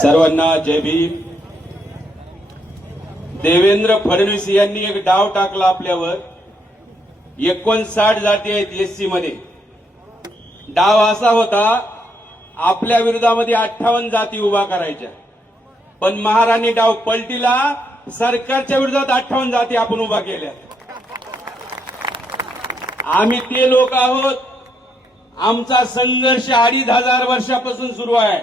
सर्वांना जय भीम। देवेंद्र फडणवीस यांनी एक डाव टाकला आपल्यावर। 59 जाती आहेत एससी मध्ये। डाव असा होता, आपल्या विरोधामध्ये 58 जाती उभा करायच्या, पण महाराणी डाव पलटीला, सरकारच्या विरोधात 58 जाती आपण उभा केल्या। आम्ही ते लोक आहोत, आमचा संघर्ष 2500 वर्षापासून सुरू आहे।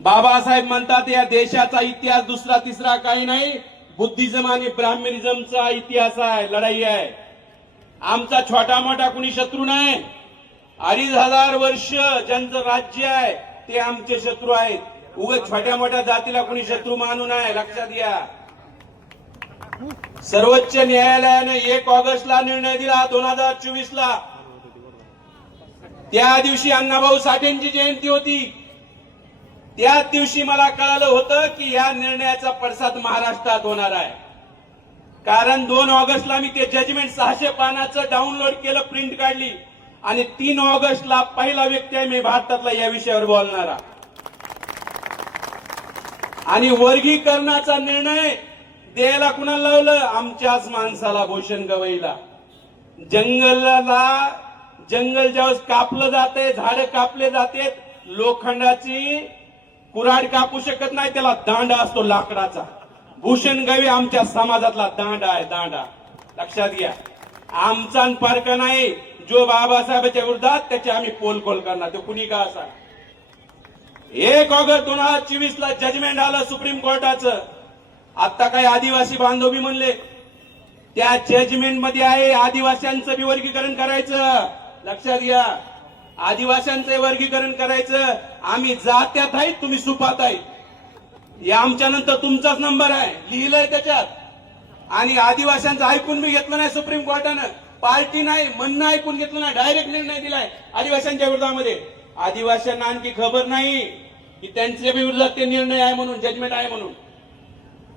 बाबासाहेब म्हणतात या देशाचा इतिहास दुसरा तिसरा काही नाही, बुद्धिझम आणि ब्राह्मणिझमचा इतिहास आहे, लढाई आहे। आमचा छोटा मोठा कुणी शत्रू नाही। 2500 वर्ष ज्यांचं राज्य आहे ते आमचे शत्रू आहेत। उगाच छोट्या मोठ्या जातीला कुणी शत्रू मानू नये, लक्षात घ्या। सर्वोच्च न्यायालयाने 1 ऑगस्टला निर्णय दिला 2024 ला। त्या दिवशी अण्णाभाऊ साठेंची जयंती होती। त्याच दिवशी मला कळालं होतं की या निर्णयाचा पडसाद महाराष्ट्रात होणार आहे। कारण 2 ऑगस्टला मी ते जजमेंट 600 पानाचं डाउनलोड केलं, प्रिंट काढली, आणि 3 ऑगस्टला पहिला व्यक्ती आहे मी भारतातला या विषयावर बोलणारा। आणि वर्गीकरणाचा निर्णय द्यायला कुणाला लावलं? आमच्याच माणसाला, भूषण गवईला। जंगल ज्यावेळेस कापलं जाते, झाडं कापले जाते, लोखंडाची कुऱ्हाड कापू शकत नाही, त्याला दांडा असतो लाकडाचा। भूषण गवई आमच्या समाजातला दांडा आहे, दांडा, लक्षात घ्या। आमचा फरक नाही, जो बाबासाहेबांच्या विरोधात त्याचे आम्ही पोलखोल करणार, ते कुणी का असा। 1 ऑगस्ट 2024 ला जजमेंट आलं सुप्रीम कोर्टाचं। आता काही आदिवासी बांधव बी म्हणले, त्या जजमेंट मध्ये आहे आदिवासींचं बी वर्गीकरण करायचं, लक्षात घ्या। आदिवासींचं वर्गीकरण करायचं। आम्ही जात्यात आहेत, तुम्ही सुपात आहेत, या आमच्या नंतर तुमचाच नंबर आहे, लिहिलंय त्याच्यात। आणि आदिवासींचं ऐकून बी घेतलं नाही सुप्रीम कोर्टानं, पार्टी नाही, म्हणणं ऐकून घेतलं नाही, डायरेक्ट निर्णय दिलाय आदिवासींच्या विरोधामध्ये। आदिवासींना आणखी खबर नाही की त्यांच्या विरोधात ते निर्णय आहे म्हणून, जजमेंट आहे म्हणून।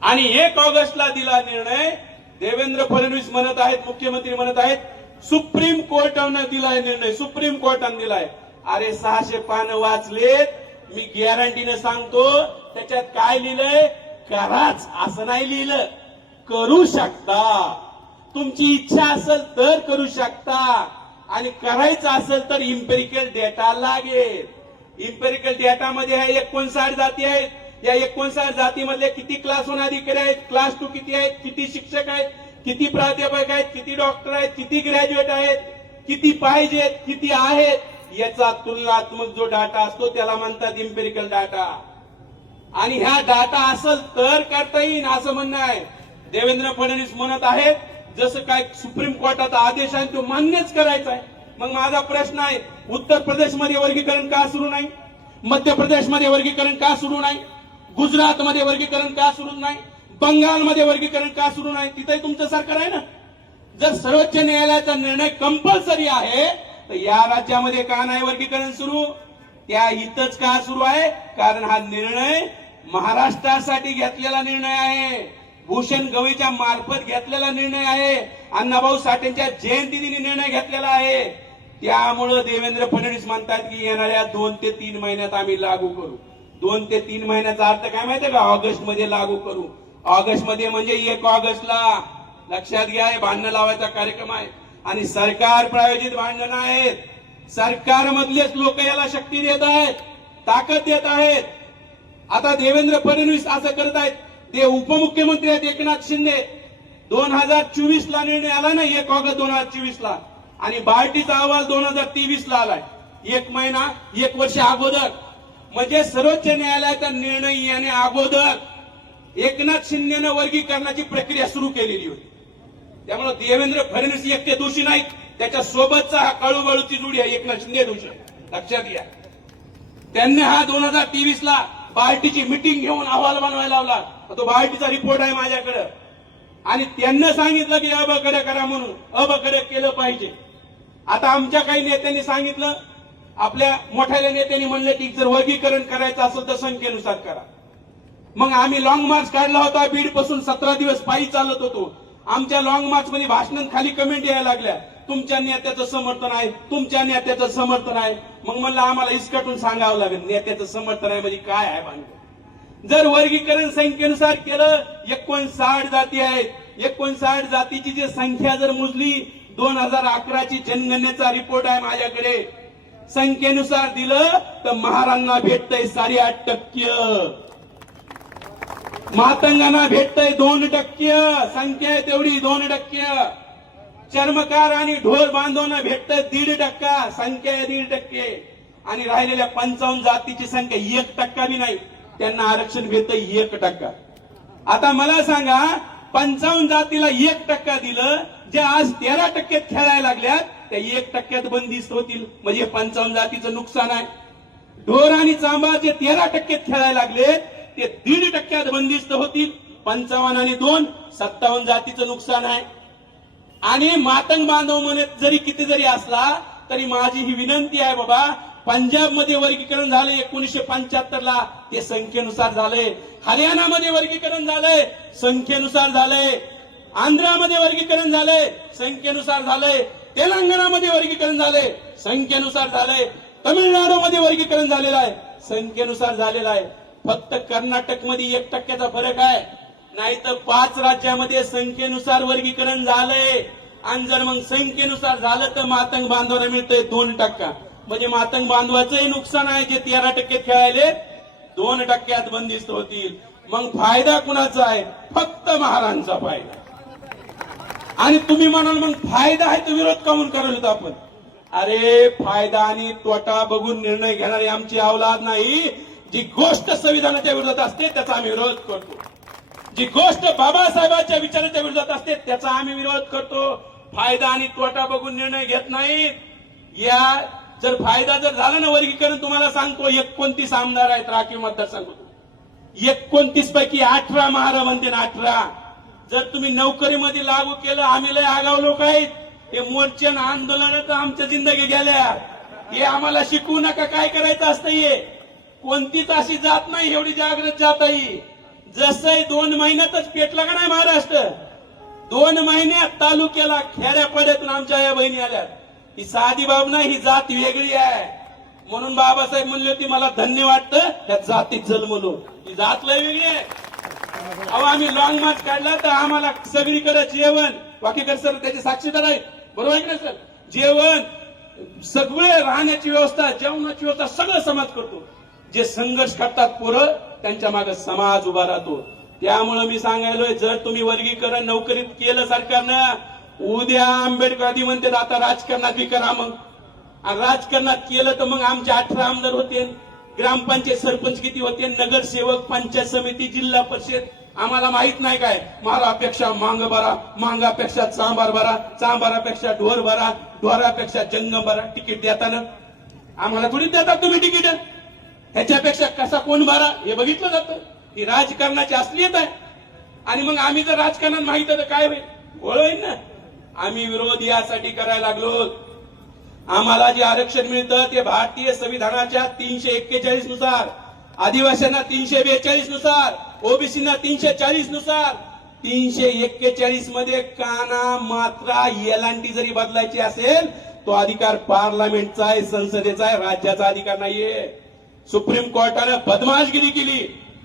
आणि 1 ऑगस्टला दिला निर्णय। देवेंद्र फडणवीस म्हणत आहेत, मुख्यमंत्री म्हणत आहेत, सुप्रीम कोर्टानं दिलाय निर्णय, सुप्रीम कोर्टानं दिलाय। अरे 600 पानं वाचलेत, मी गॅरंटीने सांगतो त्याच्यात काय लिहिलंय? कराच असं नाही लिहिलं, करू शकता, तुमची इच्छा असेल तर करू शकता, आणि करायचं असेल तर इम्पेरिकल डेटा लागेल। इम्पेरिकल डेटा मध्ये आहे 59 जाती आहेत। या 59 जातीमधले किती क्लास 1 अधिकारी आहेत, क्लास 2 किती आहेत, किती शिक्षक आहेत, किती प्राध्यापक आहेत, किती डॉक्टर आहेत, किती ग्रॅज्युएट आहेत, किती पाहिजेत, किती आहेत, याचा तुलनात्मक जो डाटा असतो त्याला म्हणतात इम्पेरिकल डाटा। आणि ह्या डाटा असेल तर करता येईल असं म्हणणं आहे। देवेंद्र फडणवीस म्हणत आहेत जसं काय सुप्रीम कोर्टाचा आदेश आहे तो मान्यच करायचा आहे। मग माझा प्रश्न आहे, उत्तर प्रदेशमध्ये वर्गीकरण का सुरू नाही? मध्य प्रदेशमध्ये वर्गीकरण का सुरू नाही? गुजरातमध्ये वर्गीकरण का सुरू नाही? बंगालमध्ये वर्गीकरण का सुरू नाही? तिथे तुमचं सरकार आहे ना। जर सर्वोच्च न्यायालयाचा निर्णय कंपल्सरी आहे तर या राज्यामध्ये का नाही वर्गीकरण सुरू? त्या इथंच का सुरू आहे? कारण हा निर्णय महाराष्ट्रासाठी घेतलेला निर्णय आहे, भूषण गवईच्या मार्फत घेतलेला निर्णय आहे, अण्णाभाऊ साठेंच्या जयंतीदिनी निर्णय घेतलेला आहे। त्यामुळे देवेंद्र फडणवीस म्हणतात की येणाऱ्या 2 ते 3 महिन्यात आम्ही लागू करू। 2 ते 3 महिन्याचा अर्थ काय माहितीये का? ऑगस्ट मध्ये लागू करू। ऑगस्ट मध्ये म्हणजे 1 ऑगस्टला, लक्षात घ्या। हे भांडण लावायचा कार्यक्रम आहे आणि सरकार प्रायोजित भांडण आहेत। सरकारमधलेच लोक याला शक्ती देत आहेत, ताकद देत आहेत। आता देवेंद्र फडणवीस असं करत आहेत, ते उपमुख्यमंत्री आहेत एकनाथ शिंदे। 2024 ला निर्णय आला ना, 1 ऑगस्ट 2024 ला, आणि बार्टीचा अहवाल 2023 ला आलाय। 1 महिना, 1 वर्ष अगोदर, म्हणजे सर्वोच्च न्यायालयाचा निर्णय येणे अगोदर एकनाथ शिंदेनं वर्गीकरणाची प्रक्रिया सुरू केलेली होती। त्यामुळे देवेंद्र फडणवीस एकटे दोषी नाहीत, त्याच्या सोबतचा हा काळूबाळूची जोडी आहे, एकनाथ शिंदे दोषी, लक्षात घ्या। त्यांनी हा 2023 ला बार्टीची मिटिंग घेऊन अहवाल बनवायला लावला, तो बार्टीचा रिपोर्ट आहे माझ्याकडे, आणि त्यांना सांगितलं की अबकडे करा म्हणून, अबकडे केलं पाहिजे। आता आमच्या काही नेत्यांनी सांगितलं, आपल्या मोठ्या नेत्यांनी म्हणले की जर वर्गीकरण करायचं असेल तर संख्येनुसार करा। मग आम्ही लॉंग मार्च काढला होता, बीड पासून 17 दिवस पायी चालत होतो। आमच्या लॉंग मार्च मध्ये भाषणात खाली कमेंट यायला लागल्या, तुमच्या नेत्याचं समर्थन आहे, तुमच्या नेत्याचं समर्थन आहे. मग म्हणलं आम्हाला इसकटून सांगावं लागेल नेत्याचं समर्थन आहे म्हणजे काय आहे भानगड. जर वर्गीकरण संख्येनुसार केलं 59 जाती आहेत. 59 जातीची जी संख्या जर मोजली 2011 ची जनगणनेचा रिपोर्ट आहे माझ्याकडे. संख्येनुसार दिलं तर महारांना भेटतंय 8.5%, मातंगांना भेटतंय 2%. संख्या आहे तेवढी 2%. चर्मकार आणि ढोर बांधवांना भेटतंय 1.5%. संख्या आहे 1.5%. आणि राहिलेल्या 55 जातीची संख्या 1% बी नाही, त्यांना आरक्षण भेटतंय 1%. आता मला सांगा 55 जातीला 1% दिलं, जे आज 13% खेळायला लागल्यात त्या 1% बंदिस्त होतील, म्हणजे 55 जातीचं नुकसान आहे. ढोर आणि चांभार जे 13% खेळायला लागले ते 1.5% बंदिस्त होतील. 55 आणि 2 57 जातीचं नुकसान आहे. आणि मातंग बांधव म्हणत जरी किती जरी असला तरी माझी ही विनंती आहे बाबा, पंजाब मध्ये वर्गीकरण झाले 1975 ला, ते संख्येनुसार झाले. हरियाणामध्ये वर्गीकरण झालंय संख्येनुसार झालंय. आंध्रामध्ये वर्गीकरण झालंय संख्येनुसार झालंय. तेलंगणामध्ये वर्गीकरण झालंय संख्येनुसार झालंय. तमिळनाडूमध्ये वर्गीकरण झालेलं आहे संख्येनुसार झालेलं आहे. फक्त कर्नाटक मध्ये 1%चा फरक आहे, नाही तर 5 राज्यामध्ये संख्येनुसार वर्गीकरण झालंय. आणि जर मग संख्येनुसार झालं तर मातंग बांधवांना मिळतंय 2%. म्हणजे मातंग बांधवाचंही नुकसान आहे, जे 13% खेळायले 2% बंदिस्त होतील. मग फायदा कुणाचा आहे? फक्त महारांचा फायदा. आणि तुम्ही म्हणाल मग फायदा आहे तर विरोध काऊन करायला आपण? अरे फायदा आणि तोटा बघून निर्णय घेणारी आमची औलाद नाही. जी गोष्ट संविधानाच्या विरोधात असते त्याचा आम्ही विरोध करतो. जी गोष्ट बाबासाहेबांच्या विचाराच्या विरोधात असते त्याचा आम्ही विरोध करतो. फायदा आणि तोटा बघून निर्णय घेत नाही. या जर फायदा जर झाला ना वर्गीकरण, तुम्हाला सांगतो 29 आमदार आहेत राखीव मतदारसंघात. 29 पैकी 18 महारा म्हणते ना 18. जर तुम्ही नोकरीमध्ये लागू केलं, आम्ही लय आगाव लोक आहेत. हे मोर्चे आंदोलन तर आमच्या जिंदगी गेल्या. हे आम्हाला शिकवू नका काय करायचं असतं. हे कोणतीच अशी जात नाही एवढी जागृत जात आहे. जसं 2 महिन्यातच पेटला का नाही महाराष्ट्र. 2 महिन्यात तालुक्याला खेड्यापाड्यातून आमच्या या बहिणी आल्या. ही साधी बाब नाही, ही जात वेगळी आहे. म्हणून बाबासाहेब म्हणले होते मला धन्य वाटतं त्या जातीत जन्मलो. ही जात लय वेगळी आहे. अहो आम्ही लॉंग मार्च काढला तर आम्हाला सगळीकडे जेवण, वाकेकर सर त्याचे साक्षीदार आहेत, बरोबर आहे ना सर? जेवण, सगळे राहण्याची व्यवस्था, जेवणाची व्यवस्था सगळं समाज करतो. जे संघर्ष करतात पोरं त्यांच्या मागे समाज उभा राहतो. त्यामुळे मी सांगायलोय, जर तुम्ही वर्गीकरण नोकरीत केलं सरकारनं, उद्या आंबेडकर आधी म्हणते आता राजकारणात बी करा. मग राजकारणात केलं तर मग आमचे 18 आमदार होते, ग्रामपंचायत सरपंच किती होते, नगरसेवक, पंचायत समिती, जिल्हा परिषद. आम्हाला माहित नाही काय, मारापेक्षा मांग भरा, मांगापेक्षा चांबार भरा, चांबारापेक्षा ढोर भरा, ढोरापेक्षा जंगम भरा. तिकीट देताना आम्हाला थोडी देतात तुम्ही तिकीट. ह्याच्यापेक्षा कसा कोण भरा हे बघितलं जातं. ही राजकारणाची असलीयत आहे. आणि मग आम्ही जर राजकारणात माहित तर काय होईल? होईल ना. आम्ही विरोध यासाठी करायला लागलो, आम्हाला जे आरक्षण मिळतं ते भारतीय संविधानाच्या 341 नुसार, आदिवासींना 342 नुसार, ओबीसीना 340 नुसार. 341 मध्ये काना, मात्रा, एलांटी जरी बदलायची असेल तो अधिकार पार्लमेंटचा आहे, संसदेचा आहे, राज्याचा अधिकार नाहीये. सुप्रीम कोर्टाने बदमाशगिरी केली.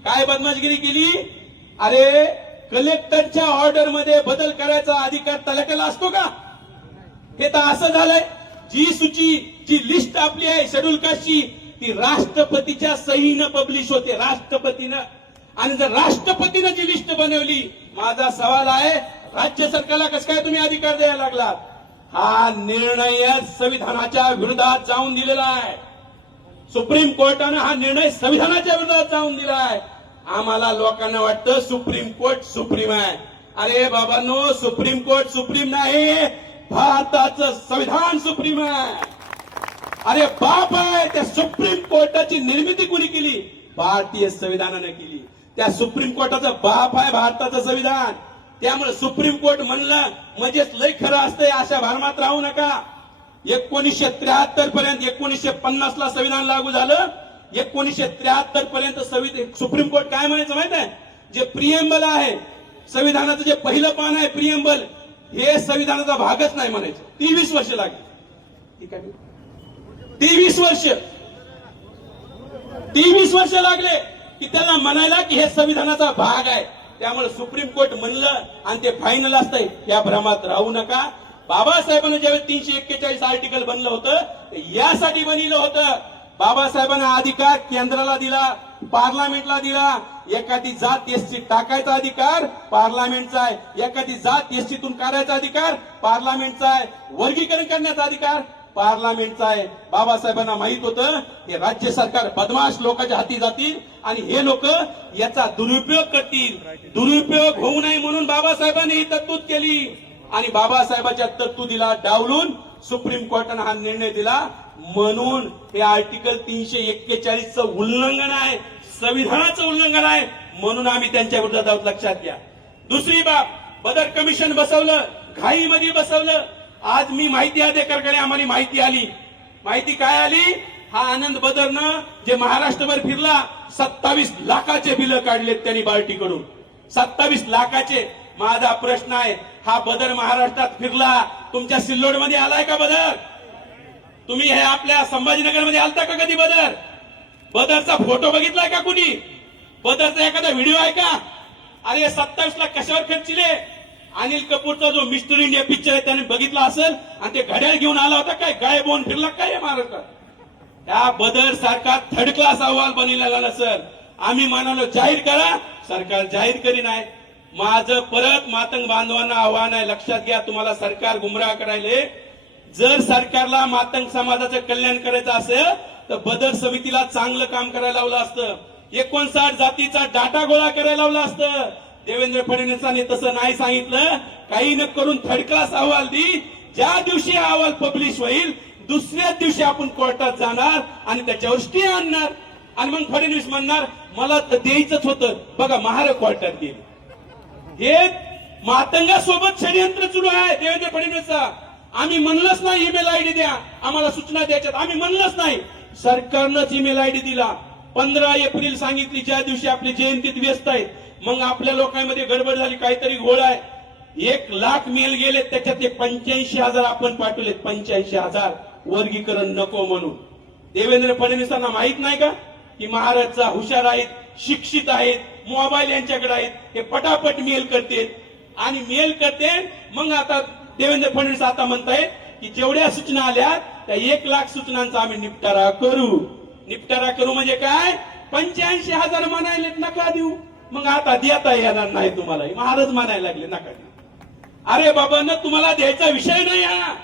काय बदमाशगिरी केली? अरे कलेक्टरच्या ऑर्डर मध्ये बदल करायचा अधिकार तलाट्याला असतो का? हे तर असं झालंय, जी सूची, जी लिस्ट आपली आहे शेड्यूल कास्टची, ती राष्ट्रपतीच्या सहीनं पब्लिश होते, राष्ट्रपतीनं. आणि जर राष्ट्रपतीनं जी लिस्ट बनवली, माझा सवाल आहे राज्य सरकारला कसं काय तुम्ही अधिकार द्यायला लागलात? हा निर्णय संविधानाच्या विरोधात जाऊन दिलेला आहे. सुप्रीम कोर्टानं हा निर्णय संविधानाच्या विरोधात जाऊन दिला आहे. आम्हाला लोकांना वाटतं सुप्रीम कोर्ट सुप्रीम आहे. अरे बाबांनो, सुप्रीम कोर्ट सुप्रीम नाही, भारताचं संविधान सुप्रीम आहे. अरे बाप आहे, त्या सुप्रीम कोर्टाची निर्मिती कुणी केली? भारतीय संविधानाने केली. त्या सुप्रीम कोर्टाचा बाप आहे भारताचं संविधान. त्यामुळे सुप्रीम कोर्ट म्हणलं म्हणजेच लय खरं असतंय अशा भरमात राहू नका. 1973 पर्यंत, 1950 ला संविधान लागू झालं. 1973 पर्यंत सुप्रीम कोर्ट काय म्हणायचं माहित आहे? जे प्रिएम्बल आहे संविधानाचं, जे पहिलं पान आहे प्रिएम्बल, हे संविधानाचा भागच नाही म्हणायचं. 23 वर्ष लागली. ठीक आहे, 23 वर्ष लागले की त्यांना म्हणायला की हे संविधानाचा भाग आहे. त्यामुळे सुप्रीम कोर्ट म्हणलं आणि ते फायनल असतंय, या भ्रमात राहू नका. बाबासाहेबांनी ज्यावेळेस 341 आर्टिकल बनलं होतं यासाठी बनलं होतं. बाबासाहेबांना अधिकार केंद्राला दिला, पार्लमेंटला दिला. एखादी जात एसटी टाकायचा अधिकार पार्लमेंटचा आहे, एखादी जात एसटीतून काढायचा अधिकार पार्लमेंटचा आहे, वर्गीकरण करण्याचा अधिकार पार्लमेंटचा आहे. बाबासाहेबांना माहित होतं हे राज्य सरकार बदमाश लोकांच्या हाती जातील आणि हे लोक याचा दुरुपयोग करतील. दुरुपयोग होऊ नये म्हणून बाबासाहेबांनी ही तरतूद केली आणि बाबासाहेबांच्या तरतुदीला डावलून सुप्रीम कोर्टाने हा निर्णय दिला. म्हणून हे आर्टिकल 341 उल्लंघन आहे, संविधानाचं उल्लंघन आहे. म्हणून आम्ही त्यांच्या विरोधात आहोत, लक्षात घ्या. दुसरी बाब, बदर कमिशन बसवलं, घाईमध्ये बसवलं. आज मी माहिती अधिकाऱ्याकडे आम्हाला माहिती आली. माहिती काय आली? हा आनंद बदरनं जे महाराष्ट्रभर फिरला 27 लाखाचे बिल काढलेत त्यांनी बार्टीकडून, 27 लाखाचे. माझा प्रश्न आहे, हा बदर महाराष्ट्रात फिरला, तुमच्या सिल्लोडमध्ये आलाय का बदर? तुम्ही हे आपल्या संभाजीनगरमध्ये आलता का कधी बदर? बदरचा फोटो बघितलाय का कुणी? बदरचा एखादा व्हिडिओ आहे का? अरे 27 लाख कशावर खर्चिले? अनिल कपूरचा जो मिस्टर इंडिया पिक्चर आहे त्याने बघितला असेल आणि ते घड्याळ घेऊन आला होता काय? गायब होऊन फिरला काय महाराष्ट्रात? त्या बदर सारखा थर्ड क्लास अहवाल बनलेला नसेल. आम्ही म्हणालो जाहीर करा, सरकार जाहीर करी नाही. माझं परत मातंग बांधवांना आव्हान आहे, लक्षात घ्या. तुम्हाला सरकार गुमराह करायले. जर सरकारला मातंग समाजाचं कल्याण करायचं असेल तर बदर समितीला चांगलं काम करायला लावलं असतं. 59 जातीचा डाटा गोळा करायला लावला असतं. देवेंद्र फडणवीसांनी तसं नाही सांगितलं. काही न करून थर्ड क्लास अहवाल दी. ज्या दिवशी हा अहवाल पब्लिश होईल दुसऱ्याच दिवशी आपण कोर्टात जाणार आणि त्याच्यावर स्टे आणणार आणि मग फडणवीस म्हणणार मला तर द्यायचंच होतं. बघा महाराज कोर्टात गेले. हे मातंगासोबत षडयंत्र सुरू आहे देवेंद्र फडणवीसचा. आम्ही म्हणलंच नाही ईमेल आयडी द्या, आम्हाला सूचना द्यायच्यात. आम्ही म्हणलंच नाही, सरकारनंच ईमेल आयडी दिला. 15 एप्रिल सांगितली, ज्या दिवशी आपली जयंतीत व्यस्त आहेत. मग आपल्या लोकांमध्ये गडबड झाली, काहीतरी घोळ आहे. 1 लाख मेल गेले, त्याच्यातले 85,000 आपण पाठवलेत. 85,000 वर्गीकरण नको म्हणून. देवेंद्र फडणवीसांना माहित नाही का की महाराजचा हुशार आहेत, शिक्षित आहेत, मोबाईल यांच्याकडे आहेत, हे पटापट मेल करते आणि मेल करते. मग आता देवेंद्र फडणवीस आता म्हणतायत की जेवढ्या सूचना आल्या त्या 1 लाख सूचनांचा आम्ही निपटारा करू. निपटारा करू म्हणजे काय? 85,000 म्हणायले, नका देऊ. मग आता देता येणार नाही तुम्हाला, महाराज म्हणायला लागले नका देऊ. अरे बाबा न तुम्हाला द्यायचा विषय नाही हा.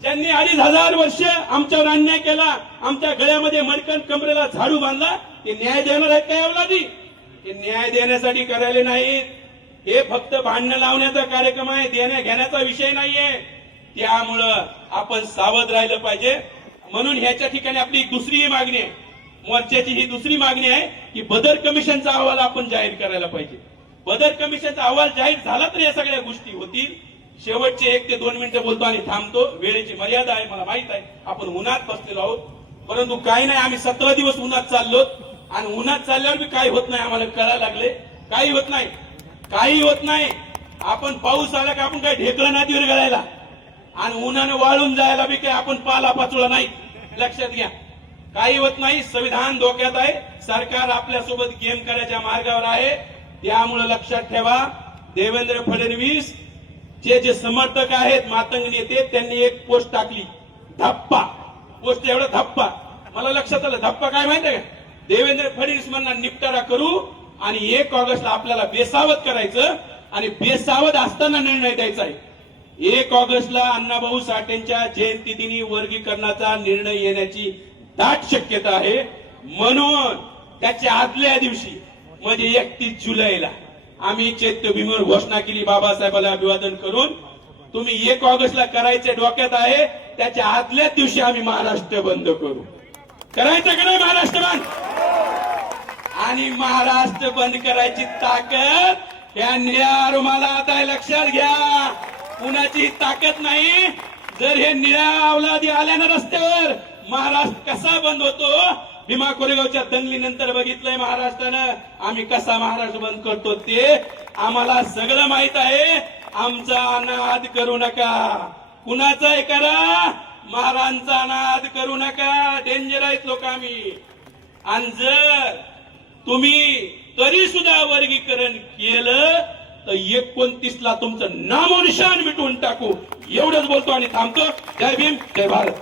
ज्यांनी 2,500 वर्ष आमच्यावर अन्याय केला, आमच्या गळ्यामध्ये मडकण कमरेला झाडू बांधला, ते न्याय देणार आहेत का एवढी? ते न्याय देण्यासाठी करायले नाहीत. हे फक्त भांडण लावण्याचा कार्यक्रम आहे, देण्या घेण्याचा विषय नाहीये. त्यामुळं आपण सावध राहिलं पाहिजे. म्हणून ह्याच्या ठिकाणी आपली दुसरी मागणी आहे, मोर्चाची ही दुसरी मागणी आहे की बदर कमिशनचा अहवाल आपण जाहीर करायला पाहिजे. बदर कमिशनचा अहवाल जाहीर झाला तर या सगळ्या गोष्टी होतील. शेवटचे 1 ते 2 मिनिटं बोलतो आणि थांबतो. वेळेची मर्यादा आहे, मला माहित आहे. आपण उन्हात बसलेलो आहोत, परंतु काही नाही, आम्ही 17 दिवस उन्हात चाललो आणि उन्हात चालल्यावर बी काही होत नाही. आम्हाला कळायला लागले काही होत नाही, काही होत नाही. आपण पाऊस आला का आपण काही ढेकळं नदीवर गळायला आणि उन्हानं वाळून जायला बी काही आपण पाला पाचोळा नाही. लक्षात घ्या, काही होत नाही. संविधान धोक्यात आहे. सरकार आपल्यासोबत गेम करायच्या मार्गावर आहे. त्यामुळे लक्षात ठेवा, देवेंद्र फडणवीस जे समर्थक आहेत मातंग नेते त्यांनी एक पोस्ट टाकली, धप्पा पोस्ट. एवढा धप्पा मला लक्षात आलं. धप्पा काय माहिती आहे का? देवेंद्र फडणवीस म्हणणार निपटारा करू आणि 1 ऑगस्टला आपल्याला बेसावध करायचं आणि बेसावध असताना निर्णय द्यायचा आहे. 1 ऑगस्टला अण्णाभाऊ साठेंच्या जयंती दिनी वर्गीकरणाचा निर्णय येण्याची दाट शक्यता आहे. म्हणून त्याच्या आदल्या दिवशी म्हणजे 31 जुलैला आम्ही चैत्यभूमीवर घोषणा केली, बाबासाहेबांना अभिवादन करून. तुम्ही 1 ऑगस्टला करायचे डोक्यात आहे, त्याच्या आदल्या दिवशी आम्ही महाराष्ट्र बंद करू. करायचं का नाही महाराष्ट्र बंद? आणि महाराष्ट्र बंद करायची ताकद या निळ्या रुमाला आता लक्षात घ्या. कुणाची ताकद नाही. जर हे निळ्या अवलादी आल्या ना रस्त्यावर, महाराष्ट्र कसा बंद होतो? भीमा कोरेगावच्या दंगलीनंतर बघितलंय महाराष्ट्रानं आम्ही कसा महाराष्ट्र बंद करतो ते. आम्हाला सगळं माहित आहे. आमचा नाद करू नका. कुणाचाही करा, महाराजांचा नाद करू नका. डेंजर आहेत लोक आम्ही. आणि जर तुम्ही तरी सुद्धा वर्गीकरण केलं तर 29ला तुमचं नामोनिशान मिटवून टाकू. एवढंच बोलतो आणि थांबतो. जय भीम, जय भारत.